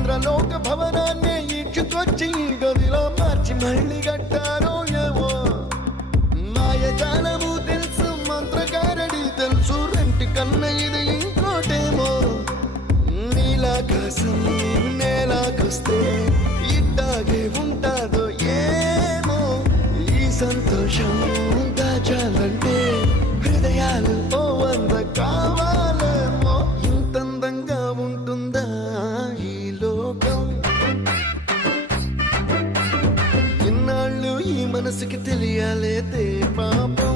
ఇంద్రలోక భవనాన్ని ఈడ్చుకొచ్చి గదిలో మార్చి మళ్ళీ కట్టారో ఏమో మాయజాలము తెలుసు మంత్రగారడి తెలుసు రెంటి కన్న ఇది ఇంకోటేమో నీలాకాశం నేలాకొస్తే ఇట్టాగే ఉంటాదో ఏమో ఈ సంతోషం దాచాలంటే హృదయాలు ఓ వంద కావాలేమో ఇంతందంగా ఉంటుందా ఈ లోకం ఇన్నాళ్ళు ఈ మనసుకి తెలియాలేదే పాపం